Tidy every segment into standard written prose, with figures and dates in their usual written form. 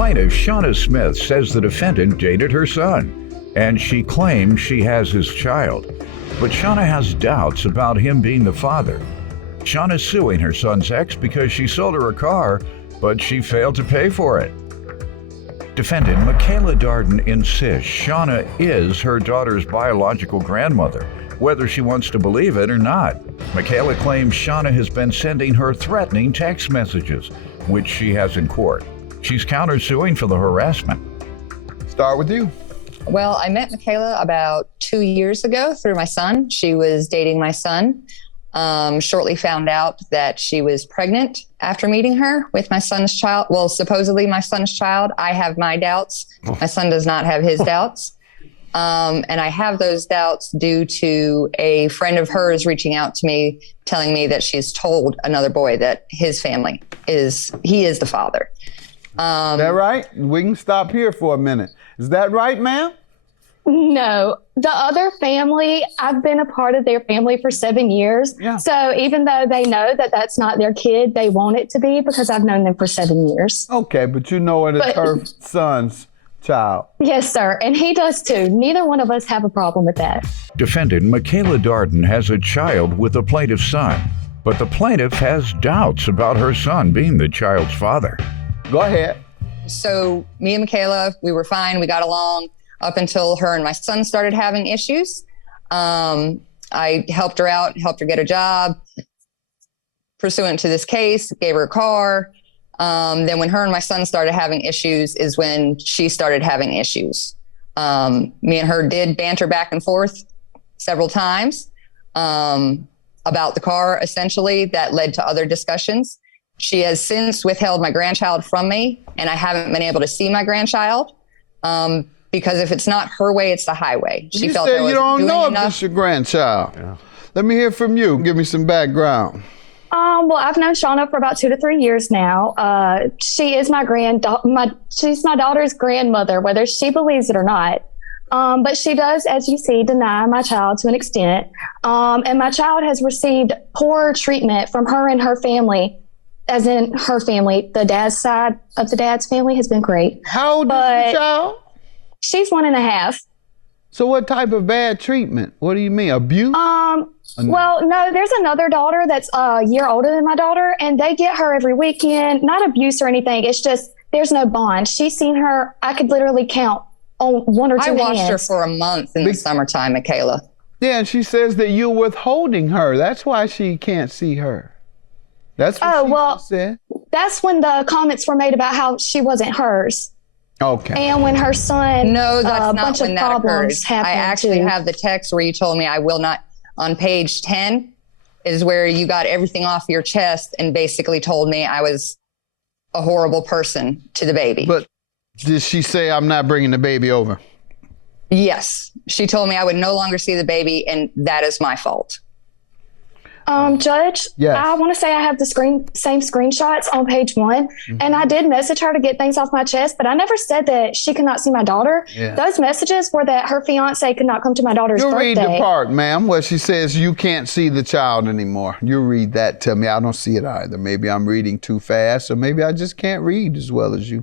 plaintiff, Shauna Smith, says the defendant dated her son, and she claims she has his child. But Shauna has doubts about him being the father. Shauna's suing her son's ex because she sold her a car, but she failed to pay for it. Defendant Michaela Darden insists Shauna is her daughter's biological grandmother, whether she wants to believe it or not. Michaela claims Shauna has been sending her threatening text messages, which she has in court. She's countersuing for the harassment. Start with you. Well, I met Michaela about 2 years ago through my son. She was dating my son. Shortly found out that she was pregnant after meeting her with my son's child. Well, supposedly my son's child. I have my doubts. My son does not have his doubts. And I have those doubts due to a friend of hers reaching out to me, telling me that she's told another boy that his family he is the father. Is that right? We can stop here for a minute. Is that right, ma'am? No, the other family, I've been a part of their family for 7 years. Yeah. So even though they know that that's not their kid, they want it to be because I've known them for 7 years. Okay, but you know it is her son's child. Yes, sir. And he does too. Neither one of us have a problem with that. Defendant Michaela Darden has a child with the plaintiff's son, but the plaintiff has doubts about her son being the child's father. Go ahead. So me and Michaela, we were fine. We got along up until her and my son started having issues. I helped her out, helped her get a job. Pursuant to this case, gave her a car. Then when her and my son started having issues is when she started having issues. Me and her did banter back and forth several times about the car, essentially. That led to other discussions. She has since withheld my grandchild from me, and I haven't been able to see my grandchild because if it's not her way, it's the highway. She You felt said I you wasn't don't doing know if enough. it's your grandchild. Yeah. Let me hear from you. Give me some background. Well, I've known Shauna for about 2 to 3 years now. She is she's my daughter's grandmother, whether she believes it or not. But she does, as you see, deny my child to an extent. And my child has received poor treatment from her and her family, as in her family. The dad's side of the dad's family has been great. How old is the child? She's 1.5. So what type of bad treatment? What do you mean, abuse? Well, no, there's another daughter that's a year older than my daughter, and they get her every weekend. Not abuse or anything. It's just there's no bond. She's seen her. I could literally count on one or two hands. I watched her for a month in the summertime, Michaela. Yeah, and she says that you're withholding her. That's why she can't see her. That's what she said. That's when the comments were made about how she wasn't hers. Okay. And when her son, no, that's not bunch when of that occurred. problems happened. I actually too. have the text where you told me I will not. On page 10 is where you got everything off your chest and basically told me I was a horrible person to the baby. But did she say I'm not bringing the baby over? Yes. She told me I would no longer see the baby, and that is my fault. Judge, yes. I want to say I have the same screenshots on page 1, and I did message her to get things off my chest, but I never said that she could not see my daughter. Yeah. Those messages were that her fiance could not come to my daughter's birthday. You read the part, ma'am, where she says you can't see the child anymore. You read that to me. I don't see it either. Maybe I'm reading too fast, or maybe I just can't read as well as you.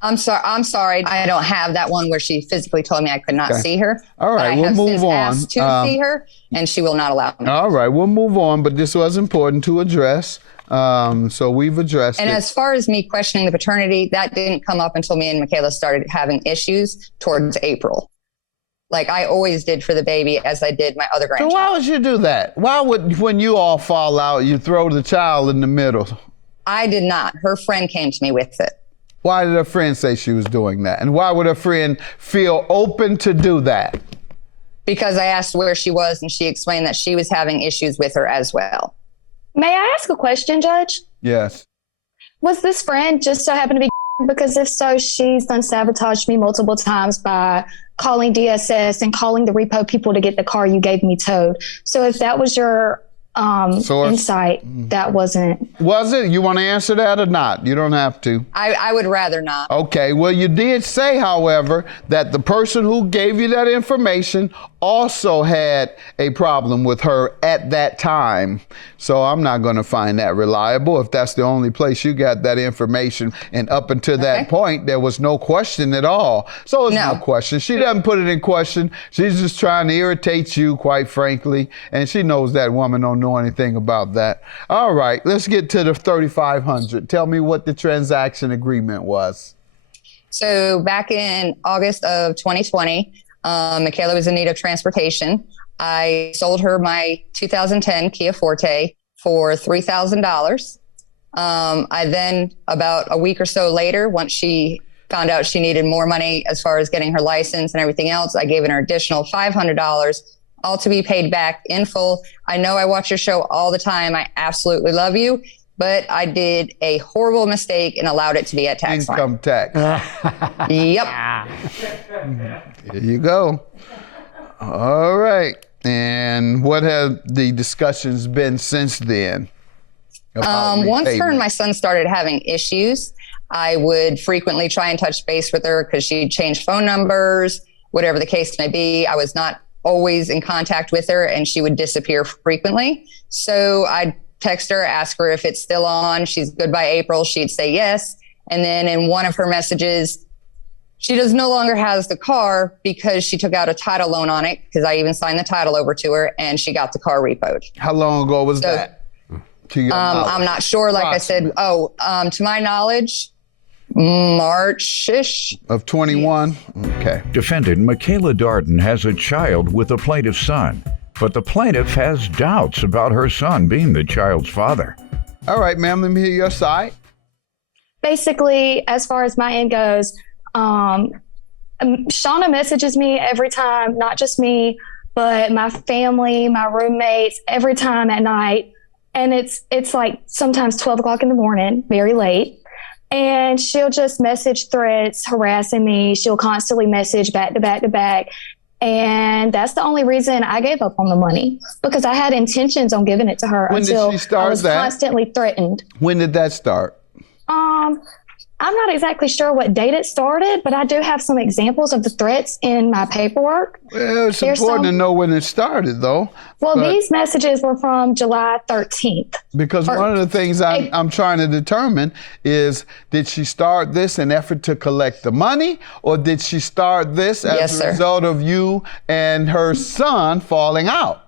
I'm sorry. I don't have that one where she physically told me I could not see her. All right, we'll move on. I have since asked to see her, and she will not allow me. All right, we'll move on, but this was important to address. So we've addressed it. And as far as me questioning the paternity, that didn't come up until me and Michaela started having issues towards April. Like I always did for the baby, as I did my other grandchild. So why would you do that? Why would, when you all fall out, you throw the child in the middle? I did not. Her friend came to me with it. Why did her friend say she was doing that? And why would her friend feel open to do that? Because I asked where she was, and she explained that she was having issues with her as well. May I ask a question, Judge? Yes. Was this friend just so happened to be? Because if so, she's done sabotaged me multiple times by calling DSS and calling the repo people to get the car you gave me towed. So if that was your Source? insight. That wasn't. Was it? You want to answer that or not? You don't have to. I would rather not. Okay, well, you did say, however, that the person who gave you that information also had a problem with her at that time. So I'm not going to find that reliable if that's the only place you got that information. And up until that point, there was no question at all. So it's no question. She doesn't put it in question. She's just trying to irritate you, quite frankly. And she knows that woman don't know anything about that. All right, let's get to the 3,500. Tell me what the transaction agreement was. So back in August of 2020, Michaela was in need of transportation. I sold her my 2010 Kia Forte for $3,000. I then, about a week or so later, once she found out she needed more money as far as getting her license and everything else, I gave her an additional $500, all to be paid back in full. I know I watch your show all the time. I absolutely love you, but I did a horrible mistake and allowed it to be at tax line. Income tax. Yep. There you go. All right. And what have the discussions been since then? Once her and my son started having issues, I would frequently try and touch base with her because she'd change phone numbers, whatever the case may be. I was not always in contact with her and she would disappear frequently. So I'd text her, ask her if it's still on. She's good by April. She'd say yes. And then in one of her messages, she no longer has the car because she took out a title loan on it, because I even signed the title over to her, and she got the car repoed. How long ago was that? To your knowledge? I'm not sure. Like I said, to my knowledge, March-ish. Of 21? Okay. Defendant Michaela Darden has a child with the plaintiff's son, but the plaintiff has doubts about her son being the child's father. All right, ma'am, let me hear your side. Basically, as far as my end goes, Shauna messages me every time, not just me, but my family, my roommates, every time at night. And it's like sometimes 12 o'clock in the morning, very late. And she'll just message threats harassing me. She'll constantly message back to back to back. And that's the only reason I gave up on the money, because I had intentions on giving it to her until I was constantly threatened. When did that start? I'm not exactly sure what date it started, but I do have some examples of the threats in my paperwork. Well, it's important to know when it started, though. Well, these messages were from July 13th. Because one of the things I'm trying to determine is, did she start this in effort to collect the money, or did she start this as a result of you and her son falling out?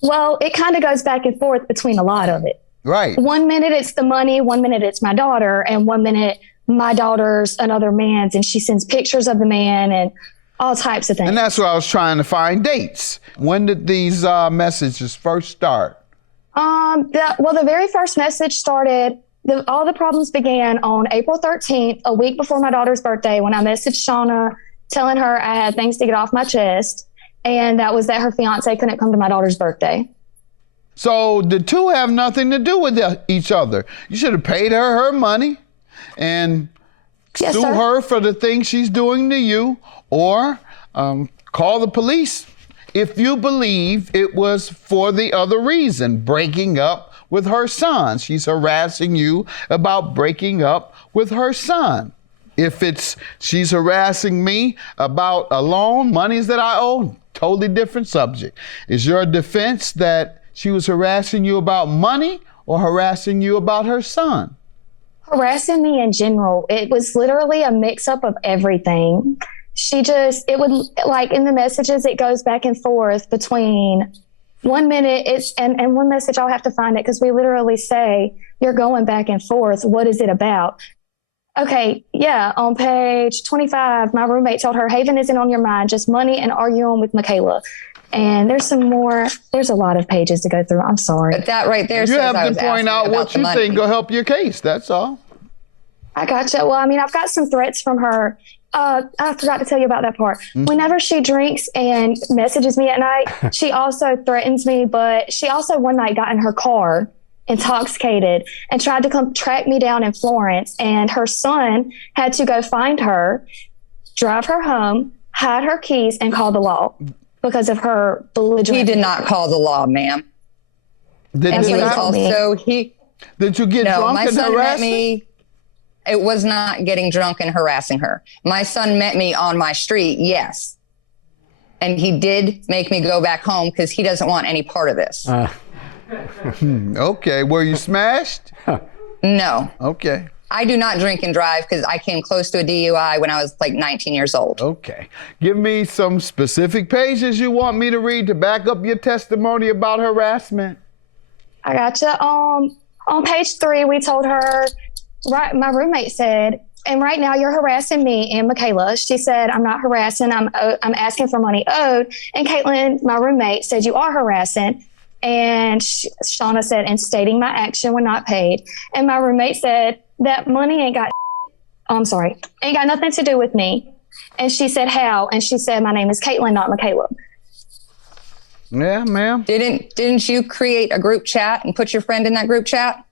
Well, it kind of goes back and forth between a lot of it. Right. 1 minute it's the money, 1 minute it's my daughter, and 1 minute my daughter's another man's, and she sends pictures of the man and all types of things. And that's what I was trying to find dates. When did these messages first start? The very first message started, all the problems began on April 13th, a week before my daughter's birthday, when I messaged Shauna telling her I had things to get off my chest, and that was that her fiance couldn't come to my daughter's birthday. So the two have nothing to do with each other. You should have paid her money and sue her for the things she's doing to you, or call the police if you believe it was for the other reason, breaking up with her son. She's harassing you about breaking up with her son. If she's harassing me about a loan, monies that I owe, totally different subject. Is your defense that she was harassing you about money or harassing you about her son? Harassing me in general. It was literally a mix-up of everything. It would, like in the messages, it goes back and forth between 1 minute, and one message, I'll have to find it because we literally say, you're going back and forth. What is it about? Okay, yeah, on page 25, my roommate told her, Haven isn't on your mind, just money and arguing with Michaela. And there's some more. There's a lot of pages to go through. I'm sorry. But that right there you says have to point out what you think will help your case. That's all. I gotcha. Well, I mean, I've got some threats from her. I forgot to tell you about that part. Whenever she drinks and messages me at night, she also threatens me. But she also one night got in her car, intoxicated, and tried to come track me down in Florence. And her son had to go find her, drive her home, hide her keys, and call the law. Because of her belligerent. He did not call the law, ma'am. Did And this he was happen? also, Did you get no, drunk my and son met harassed? me. It was not getting drunk and harassing her. My son met me on my street, yes. And he did make me go back home because he doesn't want any part of this. Okay, were you smashed? No, Okay. I do not drink and drive because I came close to a DUI when I was like 19 years old. Okay. Give me some specific pages you want me to read to back up your testimony about harassment. I gotcha. On page 3, we told her, right, my roommate said, and right now you're harassing me and Michaela. She said, I'm not harassing, I'm asking for money owed. And Caitlin, my roommate, said, you are harassing. And Shauna said, and stating my action when not paid. And my roommate said, that money ain't got nothing to do with me. And she said, how? And she said, my name is Caitlin, not Michaela. Yeah, ma'am. Didn't you create a group chat and put your friend in that group chat?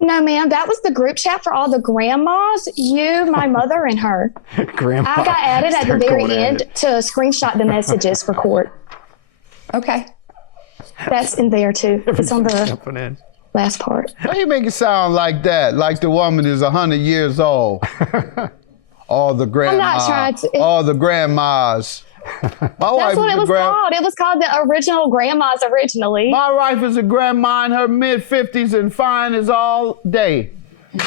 No, ma'am, that was the group chat for all the grandmas, you, my mother, and her. Grandma. I got added at the Start very going at end it. to screenshot the messages for court. Okay. That's in there too. It's on the Jumping in. last part. Why you make it sound like that? Like the woman is 100 years old. All the grandmas. trying to- All the grandmas. My wife That's what is it a was called. It was called the original grandmas originally. My wife is a grandma in her mid-50s and fine as all day. You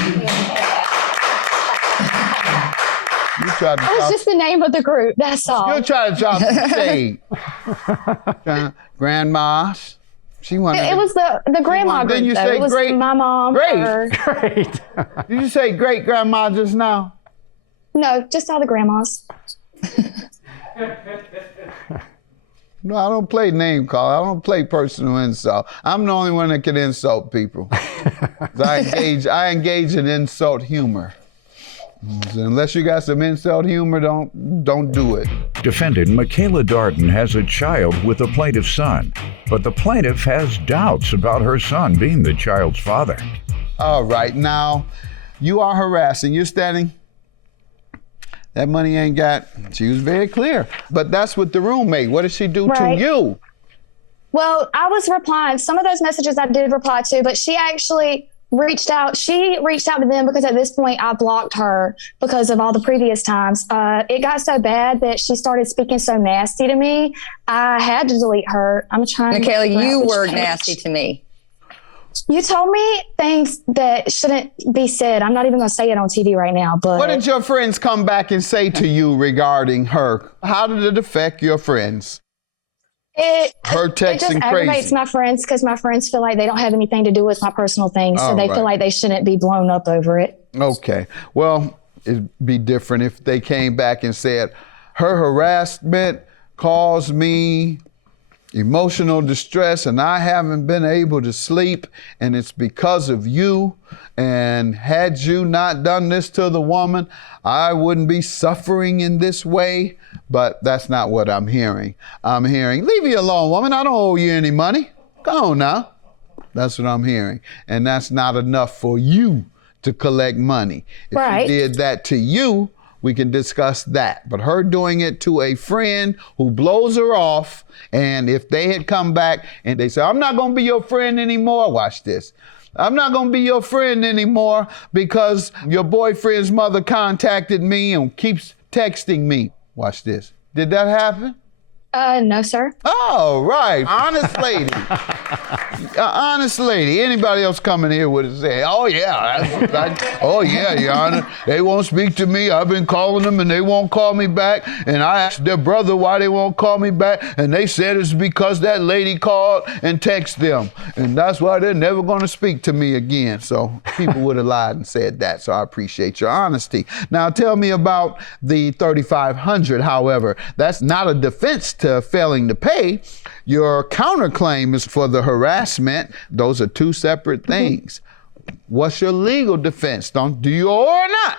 tried to That was just the name of the group. That's all. You're trying to drop some shade. Grandmas. She wanted. It was the grandma Didn't group. you though. say It was great- my mom. great? Her. Great. Did you say great grandma just now? No, just all the grandmas. No, I don't play name call. I don't play personal insult. I'm the only one that can insult people. I engage in insult humor. Unless you got some insult humor, don't do it. Defendant Michaela Darden has a child with the plaintiff's son, but the plaintiff has doubts about her son being the child's father. All right, now you are harassing. You're standing. That money ain't got. She was very clear. But that's with the roommate. What did she do Right. to you? Well, I was replying. Some of those messages I did reply to, but she actually reached out. She reached out to them because at this point I blocked her because of all the previous times. It got so bad that she started speaking so nasty to me. I had to delete her. I'm trying. Michaela, to figure out you which were page. nasty to me. You told me things that shouldn't be said. I'm not even going to say it on TV right now, but What did your friends come back and say to you regarding her? How did it affect your friends? Her it just texting aggravates crazy. my friends because my friends feel like they don't have anything to do with my personal things. So All they right. feel like they shouldn't be blown up over it. Okay. Well, it'd be different if they came back and said, her harassment caused me emotional distress and I haven't been able to sleep and it's because of you. And had you not done this to the woman, I wouldn't be suffering in this way. But that's not what I'm hearing. I'm hearing, leave me alone, woman. I don't owe you any money. Go on now. That's what I'm hearing. And that's not enough for you to collect money. If Right. she did that to you, we can discuss that. But her doing it to a friend who blows her off, and if they had come back and they say, I'm not going to be your friend anymore, watch this. I'm not going to be your friend anymore because your boyfriend's mother contacted me and keeps texting me. Watch this. Did that happen? No, sir. Oh, right. Honest lady. Honest lady. Anybody else coming here would have said, oh, yeah. Oh, yeah, Your Honor. They won't speak to me. I've been calling them and they won't call me back. And I asked their brother why they won't call me back. And they said it's because that lady called and texted them. And that's why they're never going to speak to me again. So people would have lied and said that. So I appreciate your honesty. Now tell me about the $3,500, however. That's not a defense to failing to pay. Your counterclaim is for the harassment. Those are two separate things. What's your legal defense? Do you owe or not?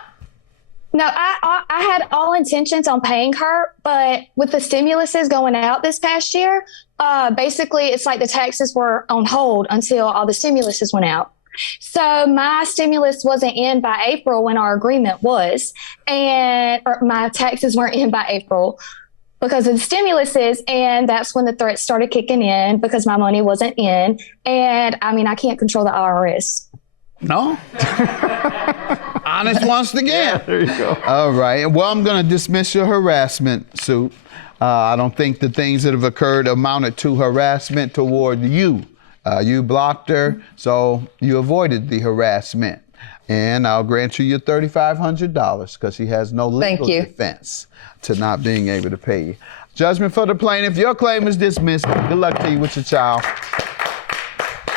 No, I had all intentions on paying her, but with the stimuluses going out this past year, basically it's like the taxes were on hold until all the stimuluses went out. So my stimulus wasn't in by April when our agreement was, and or my taxes weren't in by April. because of the stimuluses. And that's when the threats started kicking in because my money wasn't in. And I mean, I can't control the IRS. No? Honest once again. Yeah, there you go. All right. Well, I'm going to dismiss your harassment suit. I don't think the things that have occurred amounted to harassment toward you. You blocked her, so you avoided the harassment. And I'll grant you your $3,500 because she has no legal defense to not being able to pay you. Judgment for the plaintiff. Your claim is dismissed. Good luck to you with your child.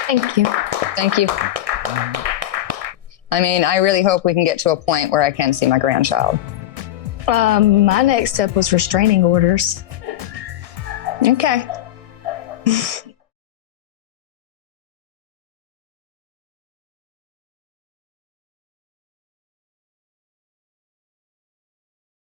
Thank you. Thank you. I mean, I really hope we can get to a point where I can see my grandchild. My next step was restraining orders. Okay.